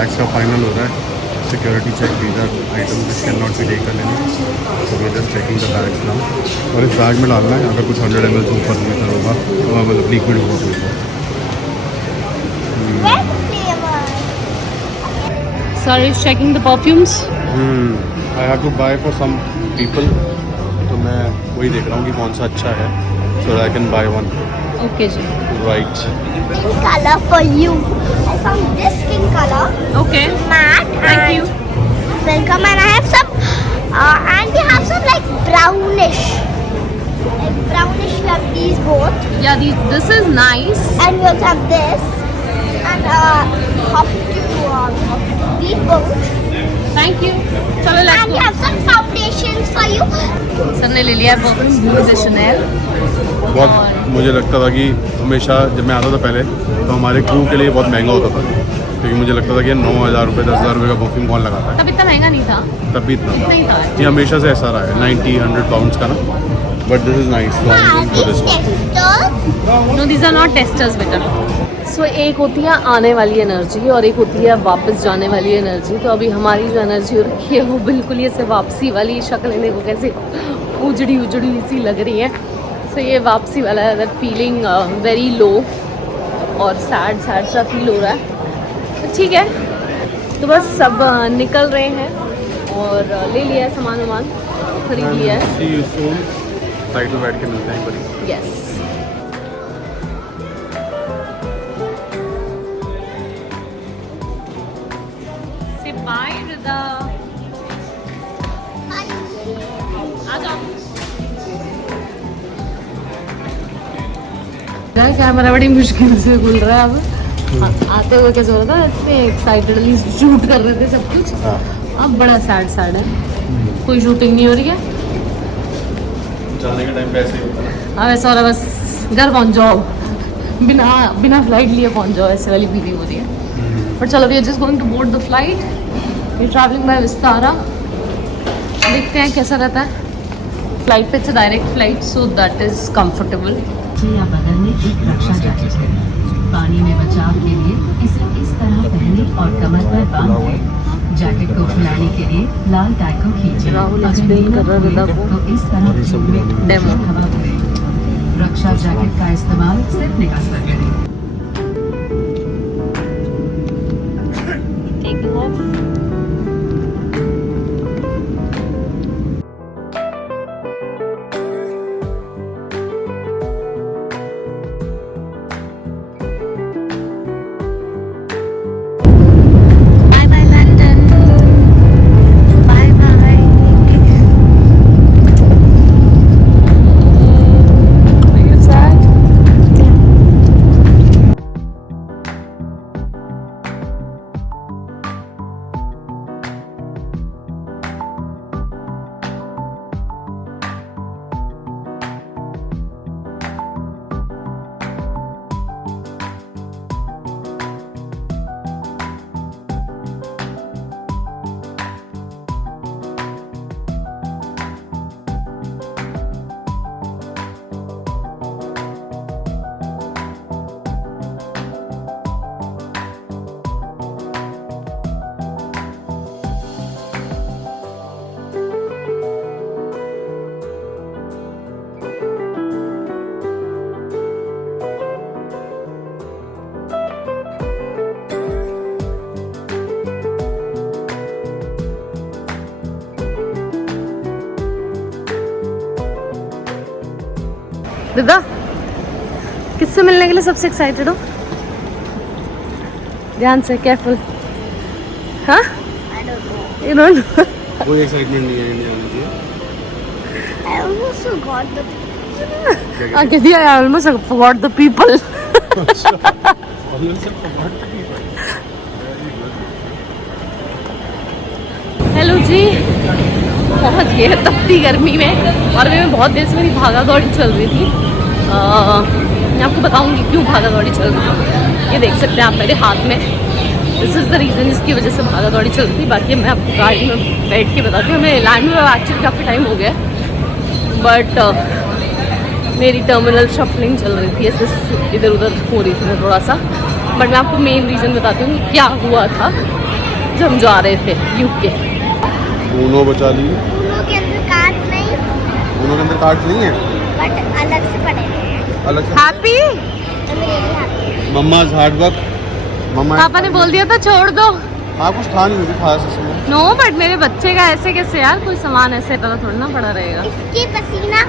Bags का final हो रहा है. Security check, these are items which cannot be taken in. So we are just checking the bags now. और इस bag में डालना है अगर कुछ 100 ml से ऊपर लीटर होगा, मतलब लिक्विड होगा कोई तो. Sorry, checking the perfumes. I have to buy for some people. तो मैं वही देख रहा हूँ कि कौन सा अच्छा है. So I can buy one. Okay जी. Right. Skin color for you. I found this skin color. Okay. Matte. Thank you. Welcome. And I have some. And we have some like brownish. Like brownish. We have these both. Yeah, this is nice. And we also have this. And these both. Thank you. चलो And let's we go. have some foundations for you. Sir ने ले लिया बहुत Chanel. बहुत मुझे लगता था कि हमेशा जब मैं आता था पहले तो हमारे क्रू के लिए बहुत महंगा होता था, क्योंकि मुझे लगता था कि 9,000 रुपये 10,000 रुपये का परफ्यूम कौन लगाता है. तब इतना महंगा नहीं था. तब भी इतना नहीं था. ये हमेशा से ऐसा रहा है 90-100 पाउंड्स का ना. But this is nice. No, these are not testers बेटा. So एक होती है आने वाली एनर्जी और एक होती है वापस जाने वाली एनर्जी. तो अभी हमारी जो एनर्जी हो रखी है वो बिल्कुल ही ऐसे वापसी वाली शक्ल इन्हें को कैसे उजड़ी सी लग रही है. सो ये वापसी वाला है. दैट फीलिंग वेरी लो और सैड सा फील हो रहा है. तो ठीक है, तो बस सब निकल रहे हैं और ले लिया है सामान खरीद लिया है. See you soon. साइड में बैठ के मिलते हैं कभी. यस. से बाय रिदा. आ जाओ. कैमरा बड़ी मुश्किल से खुल रहा है. अब आते हुए कैसे हो रहा था, इतने एक्साइटेडली शूट कर रहे थे सब कुछ. अब बड़ा सैड है. कोई शूटिंग नहीं हो रही है. जाने के टाइम पे ऐसे ही होता है. हाँ ऐसा हो रहा है, बस घर पहुंच जाओ, बिना फ्लाइट लिए पहुंच जाओ, ऐसे वाली फीलिंग हो रही है. बट चलो we are just going to board the flight. We travelling by Vistara. देखते हैं कैसा रहता है. फ्लाइट पे से direct flight, so that is comfortable. या बगल में एक रक्षा जैकेट है. पानी में बचाव के लिए इसे इस तरह पहने और कमर पर बांध दें. जैकेट को फैलाने के लिए लाल टैग को खींचें. राहुल एक्सप्लेन कर रहा है रिदा को. तो इस तरह डेमो. हवा भरें. रक्षा जैकेट का इस्तेमाल सिर्फ निकास पर करें. Taking off. Bye bye London. Bye bye. Are you sad? रिदा, किससे मिलने के लिए सबसे एक्साइटेड हो? ध्यान से, केयरफुल. हाँ? You don't know. कोई एक्साइटमेंट नहीं है इंडिया में. I almost forgot the. हाँ कह दिया. I almost forgot the people. Hello जी, पहुंच गए तपती गर्मी में. और मैं बहुत देर से मेरी भागा दौड़ी चल रही थी. मैं आपको बताऊंगी क्यों भागा दौड़ी चल रही थी. ये देख सकते हैं आप मेरे हाथ में. दिस इज़ द रीज़न जिसकी वजह से भागा दौड़ी चल रही थी. बाकी मैं आपको गाड़ी में बैठ के बताती हूँ. हमें लैंड में एक्चुअली काफ़ी टाइम हो गया, बट मेरी टर्मिनल शफलिंग चल रही थी. ऐसे इधर उधर हो रही थी मैं थोड़ा सा. बट मैं आपको मेन रीज़न बताती हूँ कि क्या हुआ था. आज हम जा रहे थे यूके। ऊनो बचा ली। दोनों के अंदर कार्ड नहीं, ऊनो के अंदर कार्ड्स नहीं है, बट अलग से पड़े हुए हैं। अलग से। हैप्पी मम्मा हार्ड वर्क। मम्मा पापा ने बोल दिया था छोड़ दो। हाँ कुछ था नहीं खास इसमें। नो बट मेरे बच्चे का ऐसे कैसे यार, कोई सामान ऐसे पता थोड़ा ना पड़ा रहेगा। इसकी पसीना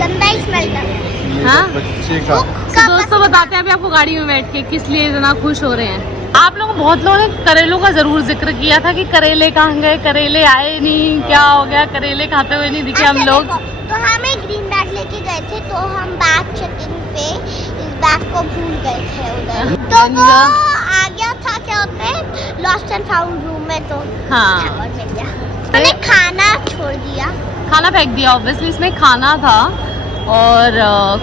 गंदा ही स्मेल कर रहा है। हाँ? बच्चे का। तो दोस्तों बताते हैं अभी आपको गाड़ी में बैठ के किस लिए इतना खुश हो रहे हैं। आप लोग बहुत लोगों ने करेलों का जरूर जिक्र किया था कि करेले कहाँ गए, करेले आए नहीं, क्या हो गया, करेले खाते हुए नहीं दिखे हम लोग। तो हमें ग्रीन बैग लेके गए थे, तो हम बैग चेकिंग पे इस बैग को भूल गए थे उधर। तो वो आ गया था क्या होते हैं लॉस्ट एंड फाउंड रूम में, तो हाँ। और मिल गया। मैंने खाना छोड़ दिया, खाना फेंक दिया ऑब्वियसली, इसमें खाना था और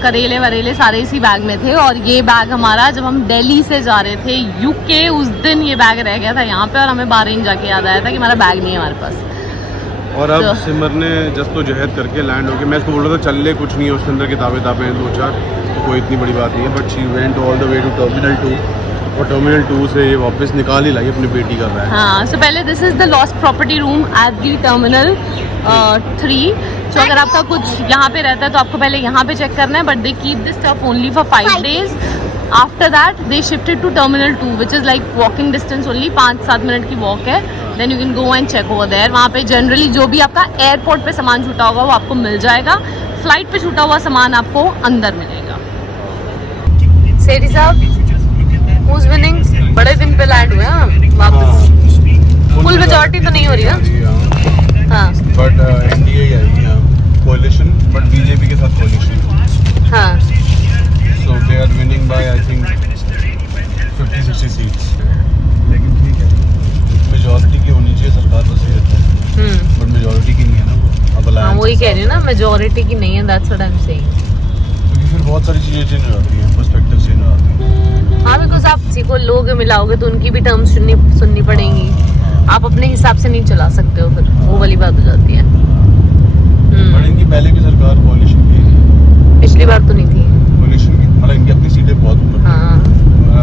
करेले वरेले सारे इसी बैग में थे। और ये बैग हमारा जब हम दिल्ली से जा रहे थे यूके, उस दिन ये बैग रह गया था यहाँ पे और हमें बहरीन जाके याद आया था कि हमारा बैग नहीं है हमारे पास। और अब तो- सिमर ने जद्दोजहद करके लैंड हो गया। मैं इसको बोल रहा था चल ले, कुछ नहीं है उसके अंदर, किताबें हैं 2-4, तो कोई इतनी बड़ी बात नहीं है। But she went all the way to terminal 2 और टर्मिनल 2 से ये वापस निकाल ही लाई अपनी बेटी का बैग। हाँ, सो पहले this is the lost property room at the terminal 3। तो अगर आपका कुछ यहाँ पे रहता है तो आपको पहले यहाँ पे चेक करना है, but they keep this stuff only for 5 days। After that they shifted to terminal 2 which is like walking distance only, 5-7 minute की वॉक है। Then you can go and check over there. वहाँ पे generally जो भी आपका airport पे सामान छूटा होगा वो आपको मिल जाएगा, फ्लाइट पे छूटा हुआ सामान आपको अंदर मिलेगा। सेठी साहब who's winning? बड़े दिन पे लैंड हुए हैं वापस। फुल मेजॉरिटी तो नहीं हो रही ना। हाँ बट एनडीए ही आई है कोalition, बट बीजेपी के साथ कोalition। हाँ, so they are winning by I think 50-60 seats. लेकिन ठीक है, मेजॉरिटी की होनी चाहिए सरकार, तो सही रहता है, बट मेजॉरिटी की नहीं है ना वो। अब हाँ वही कह रही हूँ ना, मेजॉरिटी की नहीं है, that's what I am saying. क्योंकि फिर बहुत सारी चीज़ें चेंज हो जाती हैं, पर्सपेक्टिव चेंज हो जाती हैं। हाँ, बिकॉज आप किसी को लोग मिलाओगे तो उनकी भी टर्म्स सुननी पड़ेंगी। आप अपने हिसाब से नहीं चला सकते हो, फिर वो वाली बात हो जाती है। बट इनकी पहले की सरकार कोalition की, पिछली बार तो नहीं थी। कोalition की, मतलब इनकी अपनी सीटें बहुत ऊपर थी। हाँ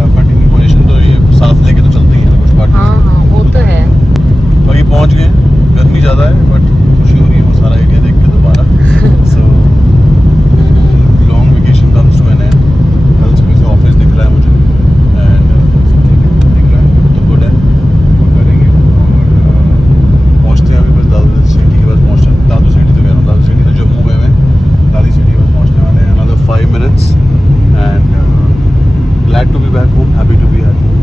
बट इनकी कोalition तो ये साथ लेके तो चलती है कुछ पार्टी। हाँ हाँ, वो तो है। और ये पहुंच गए, गर्मी ज़्यादा है बट खुशी हो रही है वो सारा एरिया देख के दोबारा। So long vacation comes to an end. कल सुबह से ऑफिस दिख रहा है मुझे एंड दिख रहा है तो गुड है, वो करेंगे। और पहुंचते हैं अभी बस दादू सिटी के पास पहुंचते हैं। दादू सिटी तो कह रहा हूँ, दादू सिटी तो जम्मू में है, दादी सिटी के पास पहुंचने वाले हैं। another 5 minutes and glad to be back home, happy to be at home.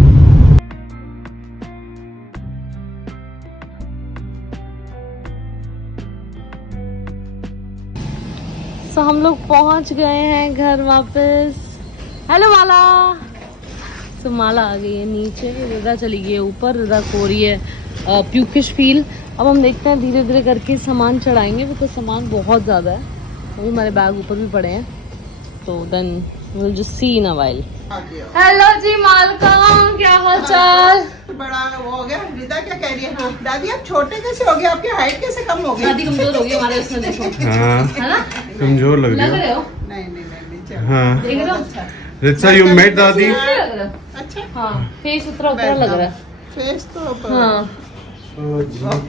तो हम लोग पहुंच गए हैं घर वापस। हेलो माला। तो माला आ गई है नीचे, रिदा चली गई है ऊपर, रिदा को रही है प्यूकिश फील। अब हम देखते हैं धीरे धीरे करके सामान चढ़ाएंगे, बिकॉज सामान बहुत ज़्यादा है। अभी हमारे बैग ऊपर भी पड़े हैं, तो then will just see in a while. Hello जी मालकम, क्या हाल चाल? बड़ा वो हो गया। रिदा क्या कह रही है? हाँ। दादी आप छोटे कैसे हो गए, आपकी हाइट कैसे कम हो गई? दादी कमजोर हो गई हमारे उसमें, देखो हाँ, है ना, कमजोर लग लग रही रहे हो। हो, नहीं नहीं नहीं नहीं, चलो। हाँ, देख रहे हो? रित्सा यू मेट दादी। नहीं लग रहा। अच्छा हाँ, फेस उतरा उतरा लग रहा है। फेस तो हाँ,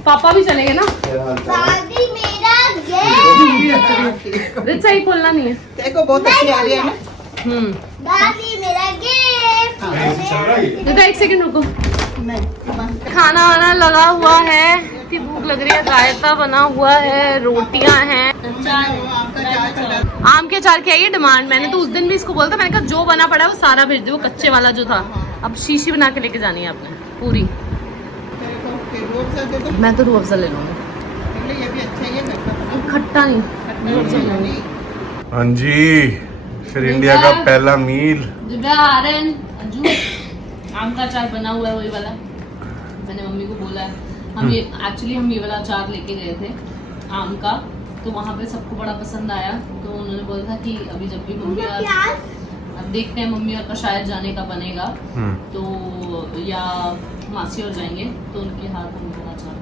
पापा भी चलेंगे ना। दादी मेरा गिफ्ट, रित्सा ही खोलना नहीं है। देखो बहुत अच्छी आ रही है ना। दादी मेरा गिफ्ट। रित्सा एक सेकंड रुको। नहीं बंद कर। खाना वाना लगा हुआ है, इतनी भूख लग रही है। रायता बना हुआ है, रोटियां हैं, आम के अचार की आई है डिमांड। मैंने तो उस दिन भी इसको बोला था, मैंने कहा जो बना पड़ा है वो सारा भेज दे, वो कच्चे वाला जो था। अब शीशी बना के लेके जानी है आपने पूरी। मैं तो रूह अफ़ज़ा ले लूँगी, ये भी अच्छा ही है मेरे खट्टा नहीं, रूह अफ़ज़ा ले लूँगी। हाँ जी, फिर इंडिया का पहला मील। आम का अचार बना हुआ है वही वाला, मैंने मम्मी को बोला है। हम ये एक्चुअली हम ये वाला अचार लेके गए थे आम का, तो वहाँ पे सबको बड़ा पसंद आया। तो उन्होंने बोला था कि अभी जब भी मम्मी और अब देखते हैं मम्मी और का शायद जाने का बनेगा तो या मासी और जाएंगे तो उनके हाथ हम बना अचार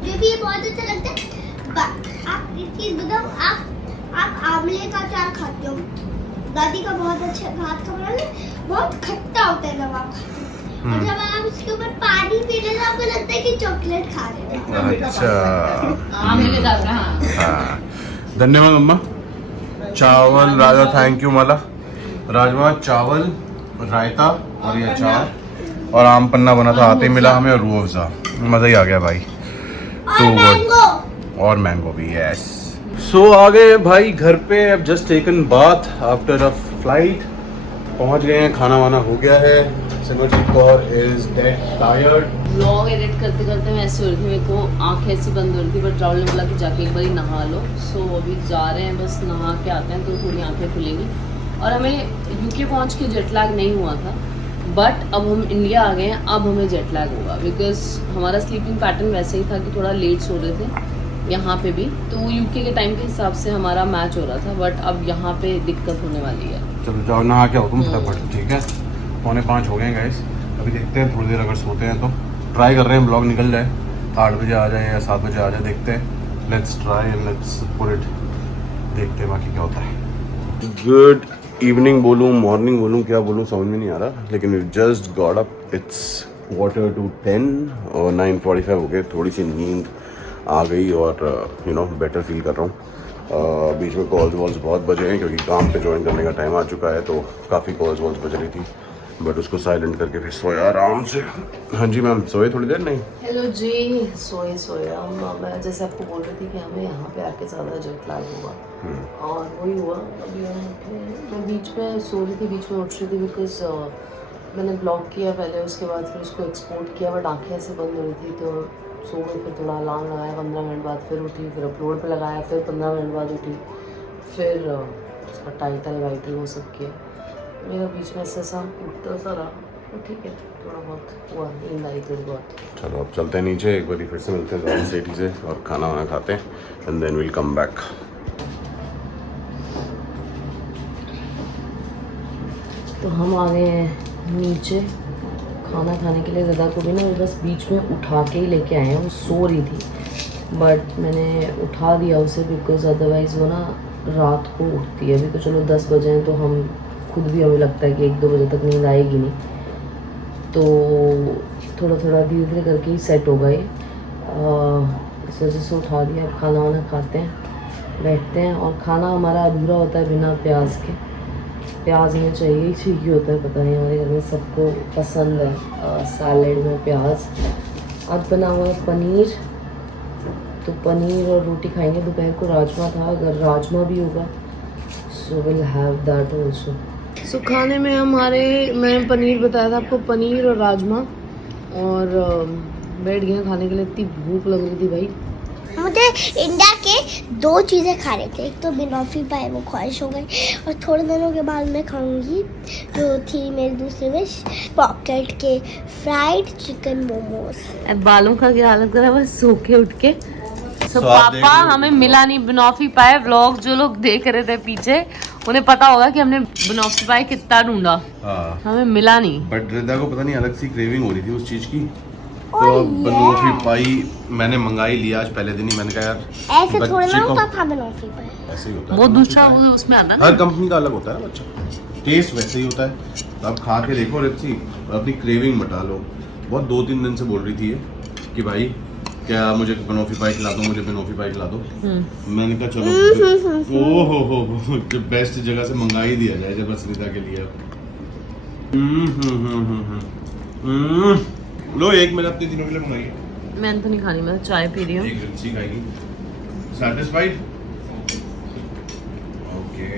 मुझे भी ये बहुत अच्छा लगता है। आप एक चीज बताओ, आप आंवले का अचार खाते हो? दादी का बहुत अच्छा हाथ का बना, बहुत खट्टा होता है जब आप खाते हो। और जब आप उसके ऊपर पानी पी रहे हो तो आपको लगता है कि चॉकलेट खा रहे हो। अच्छा आम लेके जाता है। हाँ धन्यवाद मम्मा। चावल राजा थैंक यू मला। राजमा चावल रायता और ये अचार और आम पन्ना बना था आते मिला हमें और रूह अफ़ज़ा। मज़ा ही आ गया भाई। और मैंगो। और मैंगो भी यस। सो आ गए भाई घर पे। अब just taken bath after a flight. पहुंच गए हैं, खाना वाना हो गया है। Simarjeet Kaur is dead tired. Vlog edit करते करते मैं ऐसे हो रही थी, मेरे को आंखें ऐसी बंद हो रही थी, बट राहुल ने बोला कि जाके एक बार नहा लो। सो अभी जा रहे हैं, बस नहा के आते हैं तो थोड़ी आंखें खुलेंगी। और हमें यूके पहुंच के जेट लैग नहीं हुआ था, बट अब हम इंडिया आ गए हैं, अब हमें जेट लैग होगा बिकॉज हमारा स्लीपिंग पैटर्न वैसे ही था कि थोड़ा लेट सो रहे थे यहाँ पे भी, तो वो यूके के टाइम के हिसाब से हमारा मैच हो रहा था, बट अब यहाँ पे दिक्कत होने वाली है। चलो जाओ नहा के आओ तुम फटाफट, ठीक है। 4:45 हो गए हैं गाइस। अभी देखते हैं थोड़ी देर अगर सोते हैं तो ट्राई कर रहे हैं ब्लॉग निकल जाए, 8 बजे आ जाए या 7 बजे आ जाए, देखते हैं। Let's try and let's put it, देखते हैं बाकी क्या होता है। गुड इवनिंग बोलूँ मॉर्निंग बोलूँ क्या बोलूँ समझ में नहीं आ रहा, लेकिन we just got up. It's 9:45 और 9:45 हो गए। थोड़ी सी नींद आ गई और यू नो बेटर फील कर रहा हूँ। बीच में कॉल्स वॉल्स बहुत बजे हैं क्योंकि काम पे ज्वाइन करने का टाइम आ चुका है, तो काफ़ी कॉल्स वॉल्स बज रही थी, बट उसको साइलेंट करके फिर सोया आराम से। हाँ जी मैम सोए थोड़ी देर? नहीं हेलो जी, सोया मैं जैसे आपको बोल रही थी कि हमें यहाँ पे आके ज़्यादा जेट लैग हुआ और वही हुआ। अभी मैं बीच में सो रही थी, बीच में उठ रही थी बिकॉज मैंने ब्लॉग किया पहले, उसके बाद फिर उसको एक्सपोर्ट किया, बट आँखें ऐसे बंद हो रही थी तो सो गई। फिर थोड़ा अलार्म लगाया, 15 मिनट बाद फिर उठी, फिर अपलोड पे लगाया, फिर 15 मिनट बाद उठी, फिर उसका टाइटल वाइटल वो सब किया। मेरा बीच में ऐसा उठता सा रहा, तो ठीक है थोड़ा बहुत हुआ, नींद आई थोड़ी बहुत। चलो अब चलते हैं नीचे, एक बार फिर से मिलते हैं सिटी से और खाना वाना खाते हैं and then will come back. तो हम आ गए हैं नीचे खाना खाने के लिए। रदा को भी ना बस बीच में उठा के ही लेके आए हैं, वो सो रही थी, बट मैंने उठा दिया उसे बिकॉज अदरवाइज़ वो ना रात को उठती है। अभी तो चलो 10 बजे हैं तो हम खुद भी हमें लगता है कि 1-2 बजे तक नींद आएगी नहीं, तो थोड़ा थोड़ा धीरे धीरे करके ही सेट होगा ये। इस वजह से उठा दिया। अब खाना वाना खाते हैं, बैठते हैं। और खाना हमारा अधूरा होता है बिना प्याज के। प्याज हमें चाहिए ही चाहिए होता है, पता नहीं हमारे घर में सबको पसंद है सैलेड में प्याज। आज बना हुआ है पनीर, तो पनीर और रोटी खाएंगे। दोपहर को राजमा था, अगर राजमा भी होगा so will have that also. So खाने में हमारे, मैंने पनीर बताया था आपको, पनीर और राजमा, और बैठ गए खाने के लिए। इतनी भूख लग रही थी भाई। मुझे इंडिया के 2 चीज़ें खाने थे, एक तो बिनॉफी पाए, वो ख्वाहिश हो गई, और थोड़े दिनों के बाद मैं खाऊंगी जो थी मेरी दूसरी विश, पॉकेट के फ्राइड चिकन मोमोज। बालों का क्या हालत करा, बस सो के उठ के। तो आप देख पापा रहे हो। हमें मिला नहीं बिनॉफी पाए। व्लॉग जो लोग देख रहे थे पीछे उन्हें पता होगा कि हमने बिनॉफी पाए कितना ढूंढा, हाँ हमें मिला नहीं। बट रिदा को पता नहीं अलग सी क्रेविंग हो रही थी उस चीज़ की, तो बनोफी पाई मैंने मंगाई लिया आज पहले दिन ही। मैंने कहा यार ऐसे थोड़ा ना को होता था बिनॉफी पाए, ऐसे ही होता है। वो बनोफी दूसरा पाई। वो उसमें आता हर ना। कंपनी का अलग होता है बच्चा, टेस्ट वैसे ही होता है। तो आप खा के देखो रिप्सी, अपनी क्रेविंग मिटा लो। बहुत 2-3 दिन से बोल रही थी ये कि भाई क्या मुझे बनोफी पाई खिला दो, मुझे बनोफी पाई खिला दो। मैंने कहा चलो ओहो बेस्ट जगह से मंगा ही दिया जाए जब रिदा के लिए। लो एक मैंने अपने तीनों के लिए मंगाई है। मैंने तो नहीं खानी, मैं तो चाय पी रही हूँ। एक रिप्सी खाएगी। सैटिस्फाइड? ओके।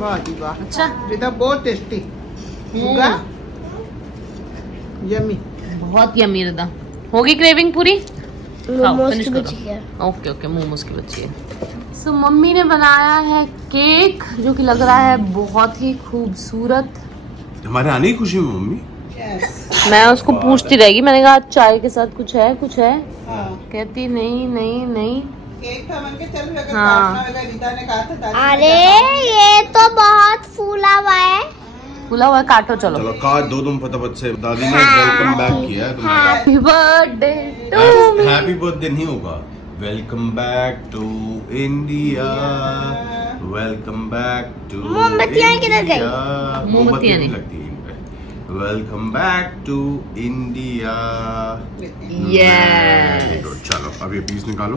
वाह जी वाह, अच्छा रिदा बहुत टेस्टी होगा, यमी। बहुत यम्मी रदा। होगी क्रेविंग पूरी? मोमोज finish की करो। बची है। ओके ओके, मोमोज की बच्ची है। सो मम्मी ने बनाया है केक जो कि लग रहा है बहुत ही खूबसूरत। हमारे आने की खुशी में मम्मी। यस। मैं उसको पूछती रहेगी, मैंने कहा चाय के साथ कुछ है कुछ है, हाँ, कहती नहीं नहीं नहीं। केक था, मन के चल अगर हाँ। काटना होगा, रिदा ने कहा था दादी ने अरे कहा, ये तो बहुत फूला हुआ है। फूला हुआ है, काटो चलो। चलो काट दो तुम फटाफट से। दादी ने वेलकम बैक किया है तुम्हारा। Happy birthday to me. Happy birthday नहीं होगा, welcome back to India, welcome back to. मोमबत्तियाँ किधर गई? मोमबत्तियाँ नहीं नहीं। लगती हैं इन पे। Welcome back to India. Yes. चलो अब ये पीस निकालो।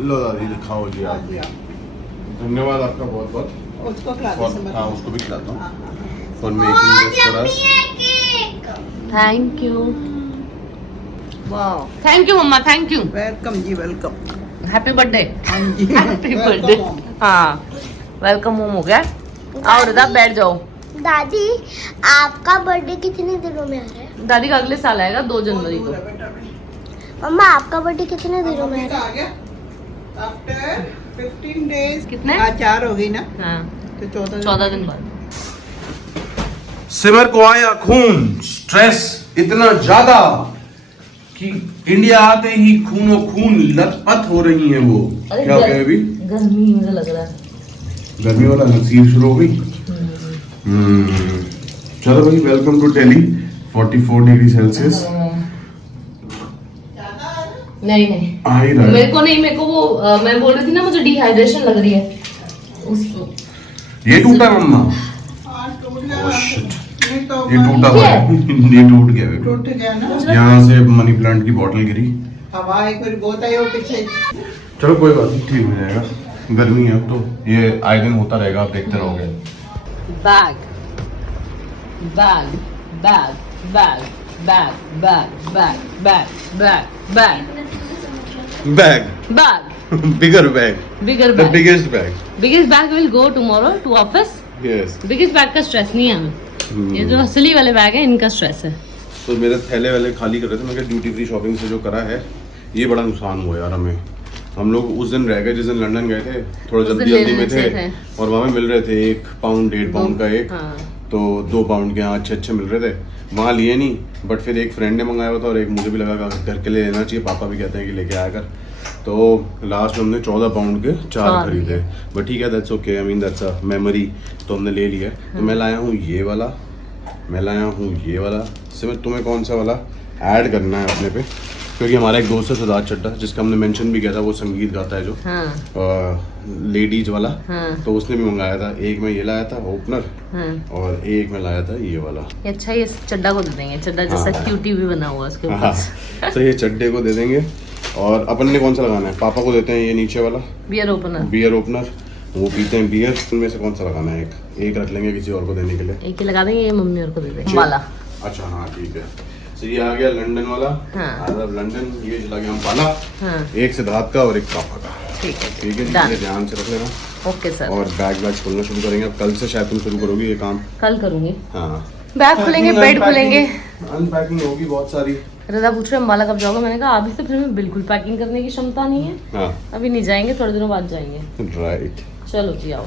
लो दादी दिखाओ जी आप। धन्यवाद आपका बहुत बहुत। उसको खिला दो हाँ समझ। उसको भी खिलाता हूँ हाँ, हाँ, हाँ। For making this for us. Thank you. Wow thank you mamma thank you. Welcome जी वेलकम। Happy birthday. हाँ जी हैप्पी Welcome बर्थडे। home। हाँ वेलकम होम हो गया। आओ रिदा बैठ जाओ। दादी आपका बर्थडे कितने दिनों में आ रहा है? दादी का अगले साल आएगा 2 जनवरी को। मम्मा आपका बर्थडे कितने दिनों में आ रहा है? आ गया आफ्टर 15 डेज। कितने? आज 4 हो गई ना हाँ तो 14 दिन बाद। सिमर को आया खून, स्ट्रेस इतना ज्यादा कि इंडिया आते ही खूनो खून लथपथ हो रही है वो। क्या हो गया अभी? गर्मी मुझे लग रहा है। गर्मी वाला नसीब शुरू हो गई। चलो भाई welcome to Delhi 44 degree Celsius. नहीं नहीं आ ही रहा मेरे है। को नहीं, मेरे को वो मैं बोल रही थी ना मुझे डिहाइड्रेशन लग रही है उसको। ये टूटा मम्मा। टूट shit. नहीं तो ये टूटा हुआ है। ये टूट गया बेबी। टूट गया ना। यहाँ से मनी प्लांट की बोतल गिरी। हवा एक बार बहुत आई वो पीछे। चलो कोई बात नहीं, ठीक हो जाएगा। गर्मी है अब तो, ये आए दिन होता रहेगा, आप देखते रहोगे। Bag bag bag bag bag bag bag bag bag bag bag bag bigger bag bigger the bag biggest bag. Biggest bag will go tomorrow to office. Yes. Biggest bag का स्ट्रेस नहीं है हमें। ये जो असली वाले बैग है इनका स्ट्रेस है। तो मेरे थैले वाले खाली कर रहे थे, मैं ड्यूटी फ्री शॉपिंग से जो करा है ये बड़ा नुकसान हुआ यार हमें। हम लोग उस दिन रह गए जिस दिन लंदन गए थे, थोड़ा उस दिन जल्दी जल्दी में लेने थे थे। और वहाँ में मिल रहे थे 1 पाउंड 1.5 पाउंड का एक, हाँ। तो 2 पाउंड के यहाँ अच्छे अच्छे मिल रहे थे। वहाँ लिए नहीं, बट फिर एक फ्रेंड ने मंगाया हुआ था और एक मुझे भी लगा घर के लिए लेना चाहिए, पापा भी कहते हैं कि लेके आया कर। तो लास्ट में हमने 14 पाउंड के 4 खरीदे। बट ठीक है, that's okay, I mean that's a memory, तो हमने ले लिया। तो मैं लाया हूँ ये वाला, मैं लाया हूँ ये वाला। सिमर तुम्हें कौन सा वाला ऐड करना है अपने पे? क्योंकि हमारा एक दोस्त है सिद्धार्थ चड्ढा, जिसका हमने मेंशन भी किया था, वो संगीत गाता है जो लेडीज वाला, तो उसने भी मंगाया था। एक मैं ये लाया था ओपनर और एक मैं लाया था ये वाला। अच्छा ये चड्डा को दे देंगे, चड्डा जैसा हाँ। क्यूटी भी बना हुआ है उसके हाँ, ऊपर। तो ये चड्डे को दे देंगे। और अपन ने कौन सा लगाना है? पापा को देते हैं ये नीचे वाला बियर ओपनर। बियर ओपनर, वो पीते हैं बियर। उनमें से कौन सा लगाना है? एक रख लेंगे किसी और को देने के लिए। एक ही लगा देंगे, ये मम्मी और को दे देंगे वाला। अच्छा हाँ ठीक है। तो ये आ गया लंदन वाला। हाँ। लंदन, ये चला गया अम्बाला। हाँ एक सिद्धार्थ का और एक पापा का। ठीक है ठीक है, Done. इसे ध्यान से रख लेना। Okay sir. और बैग खोलना शुरू करेंगे अब। कल से शायद तुम शुरू करोगी ये काम। कल करूंगी। हाँ, बैग खुलेंगे, बेड खुलेंगे। अनपैकिंग होगी बहुत सारी। रजा पूछ रहे अम्बाला कब जाओगे? मैंने कहा अभी तो फिर में बिल्कुल पैकिंग करने की क्षमता नहीं है, हाँ अभी नहीं जाएंगे, थोड़े दिनों बाद जाएंगे। राइट। चलो जी आओ।